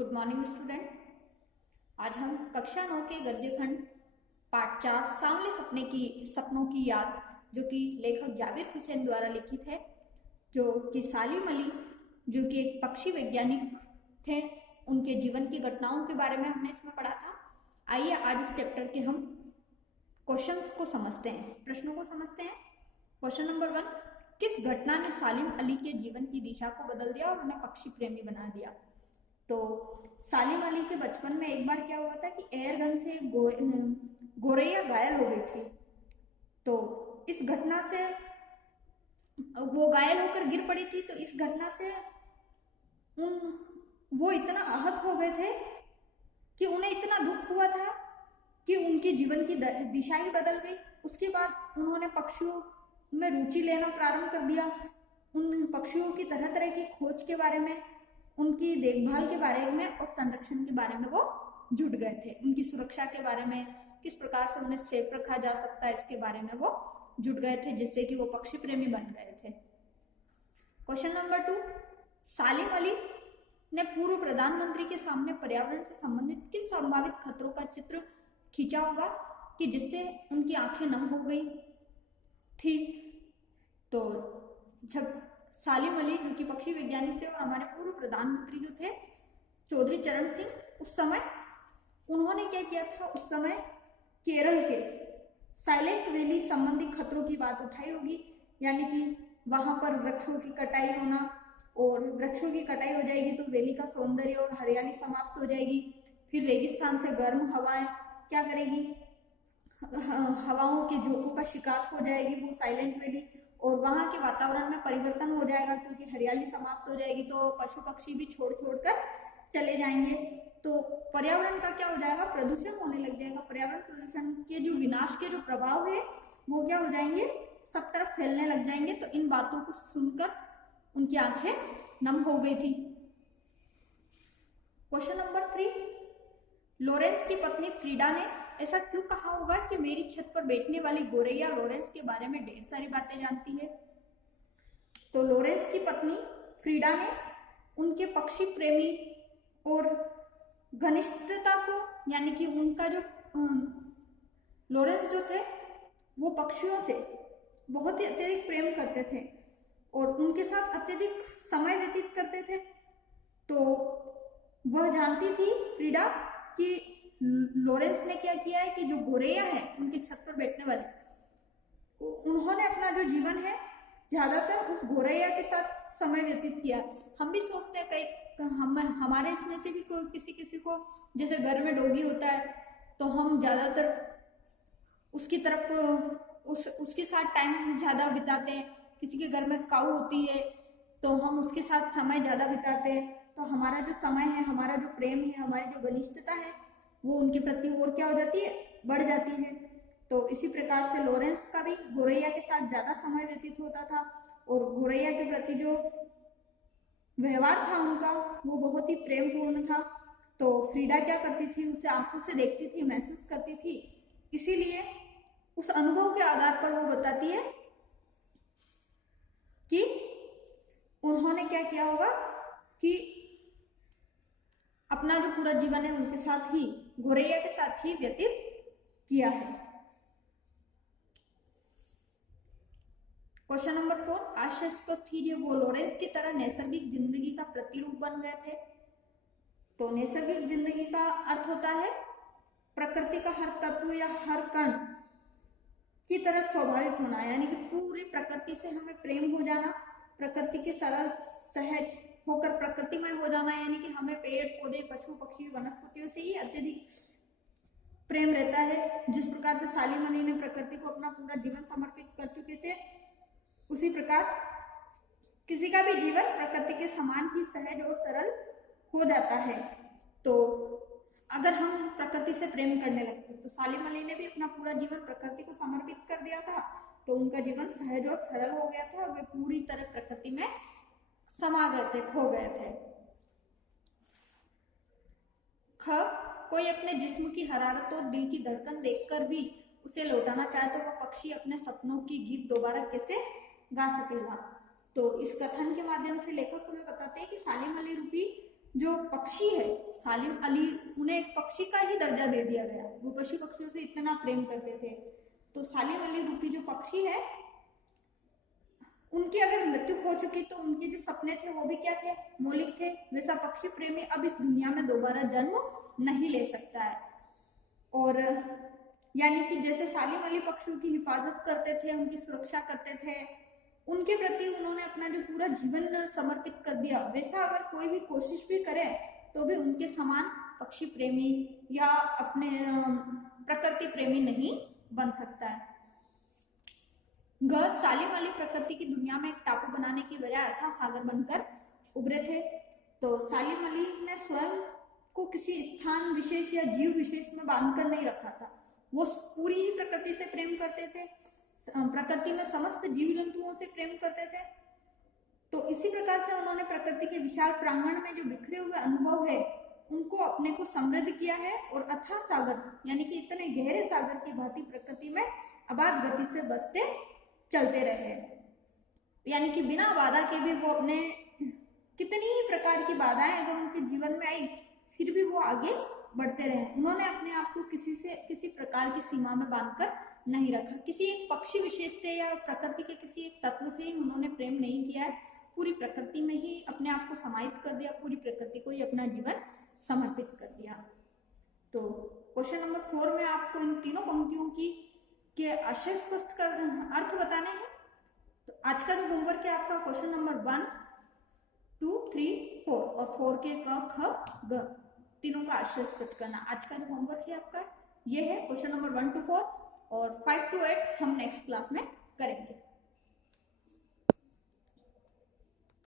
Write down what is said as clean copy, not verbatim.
Good morning student. आज हम कक्षा 9 के गद्य खंड पाठ 4 सांवले सपनों की याद, जो कि लेखक जाबिर हुसैन द्वारा लिखित है, जो कि सालिम अली जो कि एक पक्षी वैज्ञानिक थे, उनके जीवन की घटनाओं के बारे में हमने इसमें पढ़ा था। आइए आज इस चैप्टर के हम क्वेश्चंस को समझते हैं, प्रश्नों को समझते हैं। क्वेश्चन नंबर 1, किस घटना ने सालिम अली के जीवन की दिशा को बदल दिया और उन्हें पक्षी प्रेमी बना दिया? तो सालिम अली के बचपन में एक बार क्या हुआ था कि एयरगन से गोरैया घायल हो गई थी। तो इस घटना से वो घायल होकर गिर पड़ी थी। तो इस घटना से वो इतना आहत हो गए थे कि उन्हें इतना दुख हुआ था कि उनके जीवन की दिशा ही बदल गई। उसके बाद उन्होंने पक्षियों में रुचि लेना प्रारंभ कर दिया। उन पक्षियों की तरह तरह की खोज के बारे में, उनकी देखभाल के बारे में और संरक्षण के बारे में वो जुट गए थे। उनकी सुरक्षा के बारे में, किस प्रकार से उन्हें सेफ रखा जा सकता है, इसके बारे में वो जुट गए थे, जिससे कि वो पक्षी प्रेमी बन गए थे। क्वेश्चन नंबर 2, सालिम अली ने पूर्व प्रधानमंत्री के सामने पर्यावरण से संबंधित किन संभावित खतरों का चित्र खींचा होगा कि जिससे उनकी आंखें नम हो गई थी? तो जब सालिम अली जो कि पक्षी वैज्ञानिक थे और हमारे पूर्व प्रधानमंत्री जो थे चौधरी चरण सिंह, उस समय उन्होंने क्या किया था, उस समय केरल के साइलेंट वैली संबंधी खतरों की बात उठाई होगी। यानी कि वहां पर वृक्षों की कटाई होना, और वृक्षों की कटाई हो जाएगी तो वैली का सौंदर्य और हरियाली समाप्त हो जाएगी। फिर रेगिस्तान से गर्म हवाएं क्या करेगी, हवाओं के झोंकों का शिकार हो जाएगी वो साइलेंट वैली, और वहां के वातावरण में परिवर्तन हो जाएगा क्योंकि हरियाली समाप्त हो जाएगी। तो पशु पक्षी भी छोड़ कर चले जाएंगे। तो पर्यावरण का क्या हो जाएगा, प्रदूषण होने लग जाएगा। पर्यावरण प्रदूषण के जो विनाश के जो प्रभाव है वो क्या हो जाएंगे, सब तरफ फैलने लग जाएंगे। तो इन बातों को सुनकर उनकी आंखें नम हो गई थी। क्वेश्चन नंबर 3, लॉरेंस की पत्नी फ्रीडा ने ऐसा क्यों कहा होगा कि मेरी छत पर बैठने वाली गोरैया लॉरेंस के बारे में ढेर सारी बातें जानती है? तो लॉरेंस की पत्नी फ्रीडा ने उनके पक्षी प्रेमी और घनिष्ठता को, यानी कि उनका जो लॉरेंस जो थे वो पक्षियों से बहुत ही अत्यधिक प्रेम करते थे और उनके साथ अत्यधिक समय व्यतीत करते थे। तो वह जानती थी फ्रीडा कि लॉरेंस ने क्या किया है कि जो गोरैया है उनकी छत पर बैठने वाले, उन्होंने अपना जो जीवन है ज्यादातर उस गोरैया के साथ समय व्यतीत किया। हम भी सोचते हैं कई हमारे इसमें से भी कोई किसी को, जैसे घर में डॉगी होता है तो हम ज्यादातर उसकी तरफ उसके साथ टाइम ज्यादा बिताते हैं। किसी के घर में काऊ होती है तो हम उसके साथ समय ज्यादा बिताते हैं। तो हमारा जो समय है, हमारा जो प्रेम है, हमारी जो घनिष्ठता है वो उनके प्रति और क्या हो जाती है, बढ़ जाती है। तो इसी प्रकार से लॉरेंस का भी गोरैया के साथ ज्यादा समय व्यतीत होता था और गोरैया के प्रति जो व्यवहार था उनका वो बहुत ही प्रेमपूर्ण था। तो फ्रीडा क्या करती थी, उसे आंखों से देखती थी, महसूस करती थी। इसीलिए उस अनुभव के आधार पर वो बताती है कि उन्होंने क्या किया होगा कि अपना जो पूरा जीवन है उनके साथ ही, गोरैया के साथ ही व्यतीत किया है। क्वेश्चन नंबर 4, आशय स्पष्ट कीजिए वो लॉरेंस की तरह नैसर्गिक जिंदगी का प्रतिरूप बन गए थे। तो नैसर्गिक जिंदगी का अर्थ होता है प्रकृति का हर तत्व या हर कण की तरह स्वाभाविक होना, यानी कि पूरी प्रकृति से हमें प्रेम हो जाना, प्रकृति के सरल सहज होकर प्रकृतिमय हो जाना। यानी कि हमें पेड़ पौधे, पशु पक्षी, वनस्पतियों से ही अत्यधिक प्रेम रहता है। जिस प्रकार से सालिम अली ने प्रकृति को अपना पूरा जीवन समर्पित कर चुके थे, उसी प्रकार किसी का भी जीवन प्रकृति के समान ही सहज और सरल हो जाता है। तो अगर हम प्रकृति से प्रेम करने लगते, तो सालिम अली ने भी अपना पूरा जीवन प्रकृति को समर्पित कर दिया था, तो उनका जीवन सहज और सरल हो गया था। वे पूरी तरह प्रकृति में समा गए थे, खो गए थे। कोई अपने जिस्म की हरारत और दिल की धड़कन देखकर भी उसे लौटाना चाहे तो वह पक्षी अपने सपनों की गीत दोबारा कैसे गा सकेगा? तो इस कथन के माध्यम से लेखक हमें बताते हैं कि सालिम अली रूपी जो पक्षी है सालिम अली, उन्हें एक पक्षी का ही दर्जा दे दिया गया। वो पशु पक्षियों से इतना प्रेम करते थे। तो सालिम अली रूपी जो पक्षी है, उनकी अगर मृत्यु हो चुकी तो उनके जो सपने थे वो भी क्या थे, मौलिक थे। वैसा पक्षी प्रेमी अब इस दुनिया में दोबारा जन्म नहीं ले सकता है। और यानी कि जैसे सालिम अली पक्षियों की हिफाजत करते थे, उनकी सुरक्षा करते थे, उनके प्रति उन्होंने अपना जो पूरा जीवन समर्पित कर दिया, वैसा अगर कोई भी कोशिश भी करे तो भी उनके समान पक्षी प्रेमी या अपने प्रकृति प्रेमी नहीं बन सकता है। सालिम अली प्रकृति की दुनिया में एक टापू बनाने की बजाय अथाह सागर बनकर उभरे थे। तो सालिम अली ने स्वयं को किसी स्थान विशेष या जीव विशेष में बांधकर नहीं रखा था। वो पूरी ही प्रकृति से प्रेम करते थे, प्रकृति में समस्त जीव जंतुओं से प्रेम करते थे। तो इसी प्रकार से उन्होंने प्रकृति के विशाल प्रांगण में जो बिखरे हुए अनुभव है उनको अपने को समृद्ध किया है, और अथाह सागर यानी कि इतने गहरे सागर की भांति प्रकृति में अबाध गति से बसते चलते रहे। यानी कि बिना बाधा के भी वो अपने कितनी ही प्रकार की बाधाएं अगर उनके जीवन में आई फिर भी वो आगे बढ़ते रहे। उन्होंने अपने आप को किसी प्रकार की सीमा में बांधकर नहीं रखा। किसी एक पक्षी विशेष से या प्रकृति के किसी एक तत्व से ही उन्होंने प्रेम नहीं किया है, पूरी प्रकृति में ही अपने आप को समाहित कर दिया, पूरी प्रकृति को ही अपना जीवन समर्पित कर दिया। तो क्वेश्चन नंबर 4 में आपको इन तीनों पंक्तियों के आशय स्पष्ट कर अर्थ बताने हैं। तो आज का जो होमवर्क है आपका क्वेश्चन नंबर 1, 2, 3, 4 और 4 के क ख ग तीनों का आशय स्पष्ट करना आज का जो होमवर्क है आपका ये है। क्वेश्चन नंबर 1 to 4 और 5 to 8 हम नेक्स्ट क्लास में करेंगे।